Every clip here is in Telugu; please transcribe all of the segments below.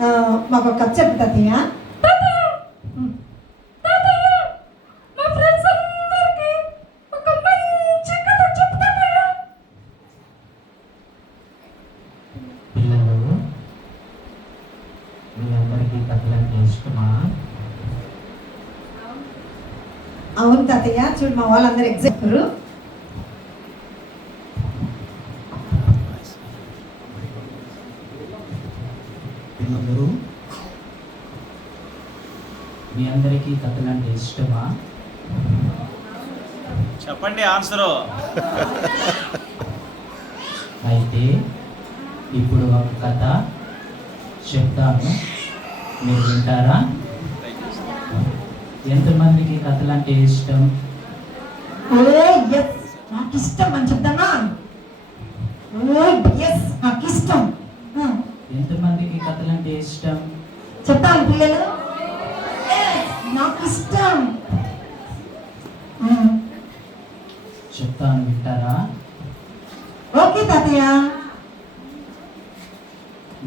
మాకు ఒక కథ చెప్పు తాతయ్య. పిల్లలు, మీ అందరికీ కథలంటే ఇష్టమా? అవును తాతయ్య, చూడు మా వాళ్ళందరూ ఎగ్జాంపుల్. పిల్లలు, మీ అందరికీ కథలంటే ఇష్టమా? చెప్పండి ఆన్సరు. అయితే ఇప్పుడు ఒక కథ చెప్తాను, మీరు వింటారా? ఎంతమందికి కథలంటే ఇష్టం? నాకు ఇష్టం అని చెప్తానా? నాకు ఇష్టం. ఎంతమందికి కథలంటే ఇష్టం? చెప్తాను పిల్లలు, నాకు ఇష్టం. చెప్తాను, వింటారా? ఓకే తాతయ్య.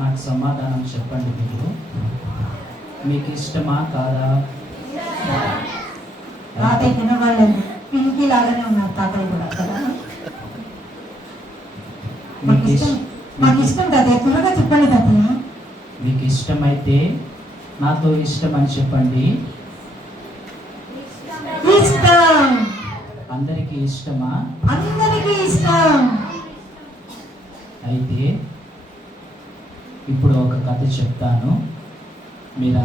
నాకు సమాధానం చెప్పండి. మీకు ఇష్టమా కాదా? తాతయ్య తినవాళ్ళని పింకీ లాగానే ఉన్నారు తాతయ్య కూడా కదా. మాకు ఇష్టం తాతయ్య, త్వరగా చెప్పండి తాతయ్య. మీకు ఇష్టమైతే నాతో ఇష్టం అని చెప్పండి. ఇష్టం. అందరికీ ఇష్టమా? అందరికీ ఇష్టం. అయితే ఇప్పుడు ఒక కథ చెప్తాను, మీరు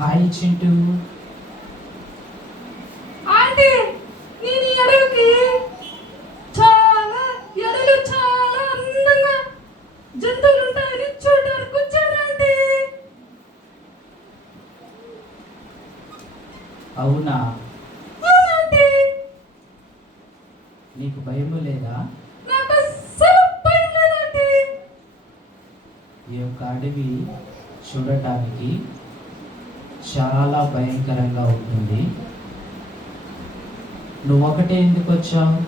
హాయ్ చింటూ. ఆంటీ, నేను ఈ అడవికి చాలా అందంగా జంతువులు ఉంటాయని చూడడానికి వచ్చాను ఆంటీ. అవునా? అవునంటీ. నీకు భయము లేదా? నాకు అస్సలు భయం లేదంటీ. ఈ యొక్క అడవి చూడటానికి చాలా భయంకరంగా ఉంటుంది. నువ్వు ఒకటే ఎందుకు వచ్చావు?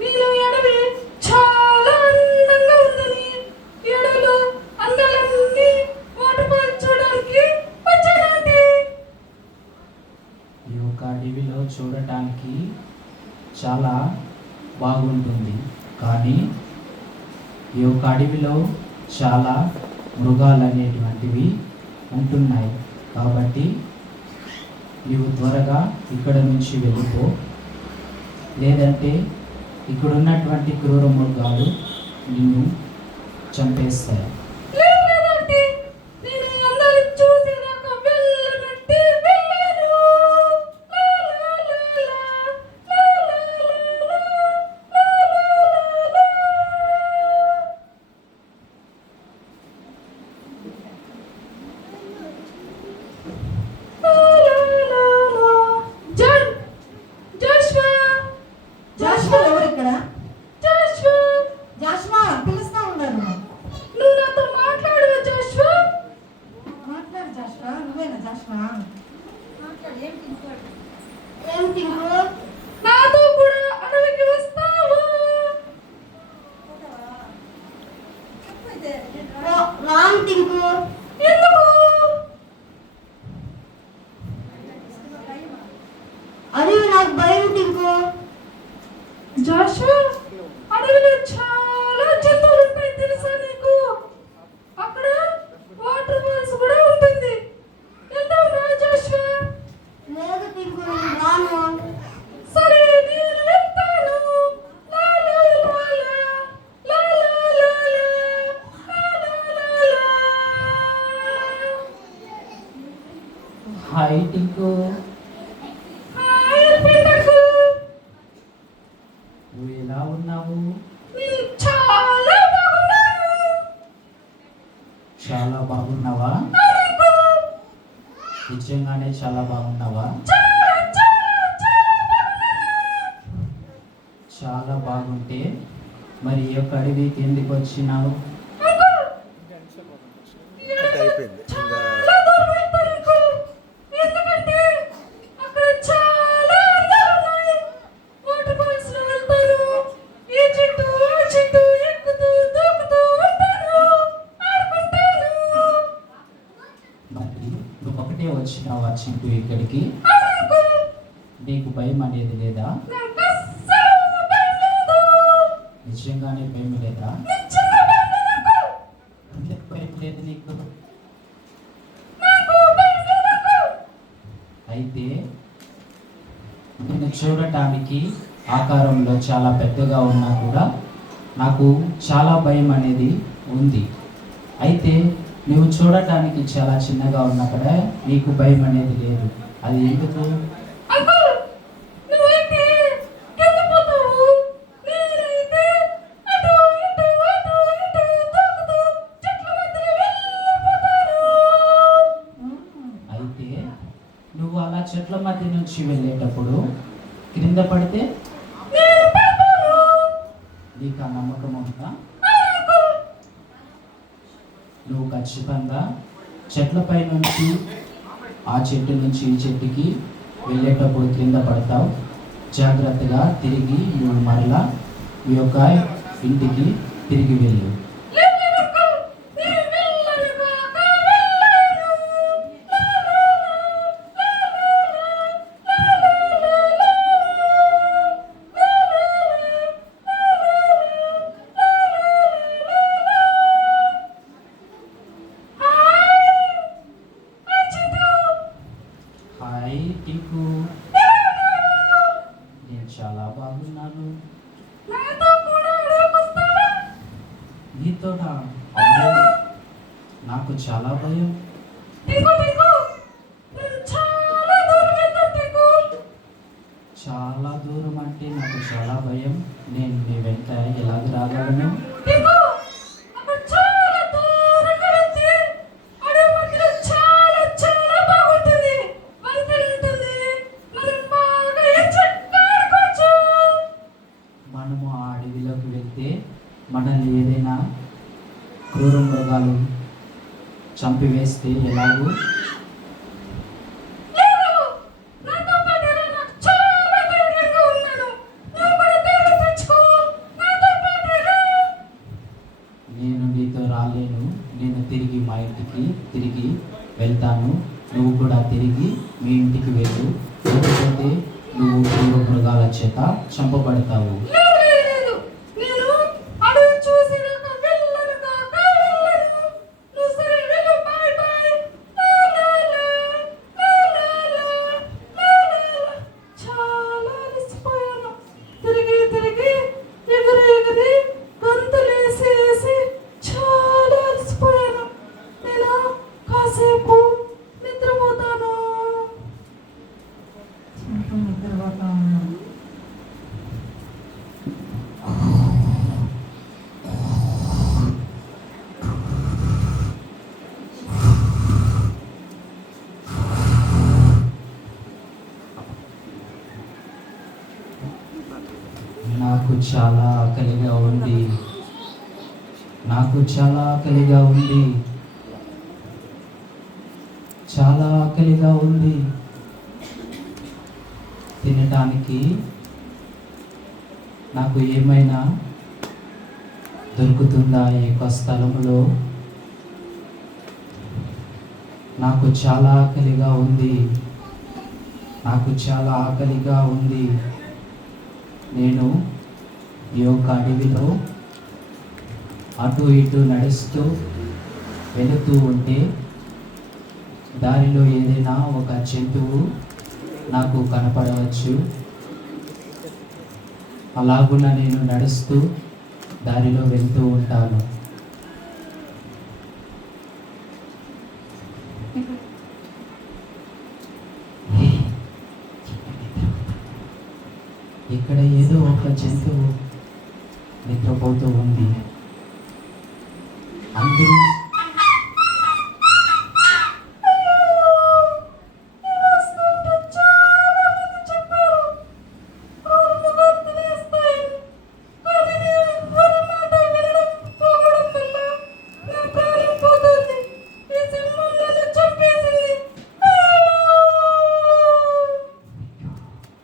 నేను ఈ అడవి చాలా అందంగా ఉందని, ఈ అడవిలో అందాలన్నీ వాటర్ఫాల్ చూడడానికి వచ్చానండి. ఈ యొక్క అడవిలో చూడటానికి చాలా బాగుంటుంది, కానీ ఈ యొక్క అడవిలో చాలా మృగాలు అనేటువంటివి ఉంటున్నాయి. కాబట్టి నీవు త్వరగా ఇక్కడ నుంచి వెళ్ళిపో, లేదంటే ఇక్కడ ఉన్నటువంటి క్రూర మృగాలు నిన్ను చంపేస్తాయి. జాషువా పిలుస్తా ఉన్నారు. నువ్వు నాతో ఎలా ఉన్నావు? నేను చాలా బాగున్నాను. చాలా బాగున్నావా? అవును. నిజంగానే చాలా బాగున్నావా? చాలా చాలా చాలా బాగున్నాను. చాలా బాగుంటే మరి ఈ యొక్క అడవికి ఎందుకు వచ్చినావు? అంటే అయిపోయింది ఇంకా చాలా దూరం వెళ్తారు అంకుల్. ఎందుకంటే అక్కడ చాలా అందాలు ఉన్నాయి. వాటర్ ఫాల్స్ లో వెళ్తారు. ఈ చెట్టు ఆ చెట్టు ఎక్కుతూ దూకుతూ ఉంటారు. ఆడుకుంటారు. మరి నువ్వు ఒకటే వచ్చినావా చింటూ ఇక్కడికి? అవును అంకుల్. నీకు భయం అనేది లేదా? నాకు అస్సలు భయం లేదు. నిజంగానే భయం లేదా? నిజంగా భయం లేదు అంకుల్. ఎందుకు భయం లేదు నీకు? నాకు భయం లేదు అంకుల్. అయితే నిన్ను చూడటానికి ఆకారంలో చాలా పెద్దగా ఉన్నా కూడా నాకు చాలా భయం అనేది ఉంది. అయితే నువ్వు చూడటానికి చాలా చిన్నగా ఉన్నా కూడా నీకు భయం అనేది లేదు. అది ఎందుకు? అంకుల్, నువ్వైతే కింద పోతావు. నేనైతే అటు ఇటు దూకుతూ చెట్ల మధ్యలో వెళ్ళిపోతాను. అయితే నువ్వు అలా చెట్ల మధ్య నుంచి వెళ్ళేటప్పుడు క్రింద పడితే నేను పడిపోను. నీకు ఆ నమ్మకం ఉందా? అవును అంకుల్. నువ్వు ఖచ్చితంగా చెట్లపై నుంచి ఆ చెట్టు నుంచి ఈ చెట్టుకి వెళ్ళేటప్పుడు క్రింద పడతావు. జాగ్రత్తగా తిరిగి నువ్వు మరలా మీ యొక్క ఇంటికి తిరిగి వెళ్ళు. లేదు అంకుల్. నేను వెళ్ళను కాక వెళ్ళను. హాయ్ టింకు, నేను చాలా బాగున్నాను. నాతో కూడా అడవికొస్తావా? నీతోనా? అమ్మో, నాకు చాలా భయం. టింకు టింకు, నేను చాలా దూరం వెళ్తాను టింకు. చాలా దూరం అంటే నాకు చాలా భయం. నేను నీ వెంట ఎలాగ రాగలను? టింకు, అక్కడ చాలా దూరంగా వెళ్తే అడవి మధ్యలో చాలా చాలా బాగుంటుంది. వరదలు ఉంటుంది. మనం బాగా ఎంజాయ్గా ఆడుకోవచ్చు. మనము ఆ అడవిలోకి వెళ్తే మనల్ని ఏదైనా క్రూర మృగాలు చంపివేస్తే ఎలాగూ? లేదు, నాతో పాటు రా. నాకు చాలా ధైర్యంగా ఉన్నాను. నువ్వు కూడా ధైర్యం తెచ్చుకో. నాతో పాటు రా. నేను నీతో రాలేను. నేను తిరిగి మా ఇంటికి తిరిగి వెళ్తాను. నువ్వు కూడా తిరిగి మీ ఇంటికి వెళ్ళు. లేకపోతే నువ్వు క్రూర మృగాల చేత చంపబడతావు. లేదు లేదు లేదు, నేను అడవి చూసినాక వెళ్ళను కాక వెళ్ళను. నువ్వు సరే వెళ్ళు. Bye bye. లా లా లా, లా లా లా, లా లా లా. చాలా అలసిపోయాను. తిరిగి తిరిగి ఎగిరి ఎగిరి గంతులేసి వేసి చాలా అలసిపోయాను. నేను కాసేపు నిద్రపోతాను. చింటూ నిద్రపోతా ఉన్నాడు. నాకు చాలా ఆకలిగా ఉంది. నాకు చాలా ఆకలిగా ఉంది. చాలా ఆకలిగా ఉంది. తినటానికి నాకు ఏమైనా దొరుకుతుందా ఈ యొక్క స్థలంలో? నాకు చాలా ఆకలిగా ఉంది. నాకు చాలా ఆకలిగా ఉంది. నేను ఈ యొక్క అడవిలో అటు ఇటు నడుస్తూ వెళుతూ ఉంటే దారిలో ఏదైనా ఒక జంతువు నాకు కనపడవచ్చు. అలాగున నేను నడుస్తూ దారిలో వెళ్తూ ఉంటాను. ఇక్కడ ఏదో ఒక జంతువు నిద్రపోతూ ఉంది. అందరూ